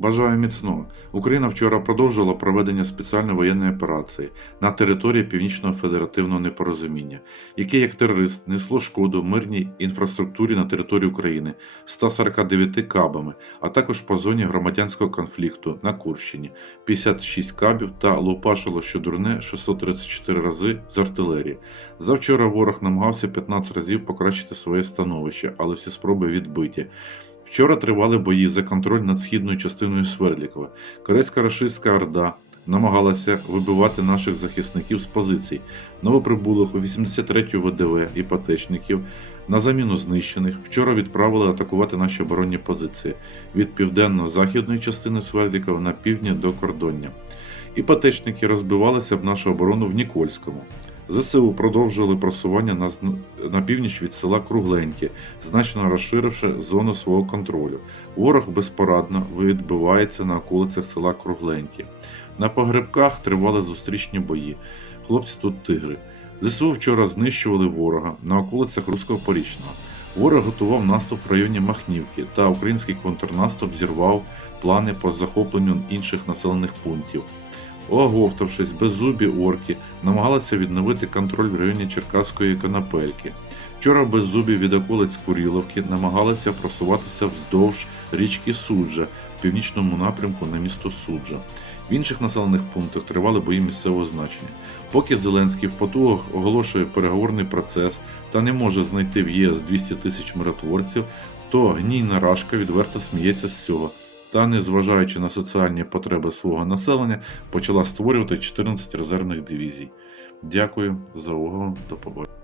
Бажаю міцного. Україна вчора продовжила проведення спеціальної воєнної операції на території Північного федеративного непорозуміння, яке як терорист несло шкоду мирній інфраструктурі на території України 149 кабами, а також по зоні громадянського конфлікту на Курщині 56 кабів та лупашило щодурне 634 рази з артилерії. Завчора ворог намагався 15 разів покращити своє становище, але всі спроби відбиті. Вчора тривали бої за контроль над східною частиною Свердлікова. Корейська рашистська орда намагалася вибивати наших захисників з позицій. Новоприбулих у 83-ю ВДВ і на заміну знищених вчора відправили атакувати наші оборонні позиції від південно-західної частини Свердлікова на півдні до кордоння. І розбивалися в нашу оборону в Нікольському. ЗСУ продовжували просування на, на північ від села Кругленьке, значно розширивши зону свого контролю. Ворог безпорадно відбивається на околицях села Кругленьке. На погребках тривали зустрічні бої. Хлопці тут тигри. ЗСУ вчора знищували ворога на околицях Руського Порічного. Ворог готував наступ в районі Махнівки, та український контрнаступ зірвав плани по захопленню інших населених пунктів. Оговтавшись, беззубі орки намагалися відновити контроль в районі Черкаської Конопельки. Вчора беззубі від околиць Куріловки намагалися просуватися вздовж річки Суджа в північному напрямку на місто Суджа. В інших населених пунктах тривали бої місцевого значення. Поки Зеленський в потугах оголошує переговорний процес та не може знайти в ЄС 200 тисяч миротворців, то гнійна рашка відверто сміється з цього та, незважаючи на соціальні потреби свого населення, почала створювати 14 резервних дивізій. Дякую за увагу. До побачення.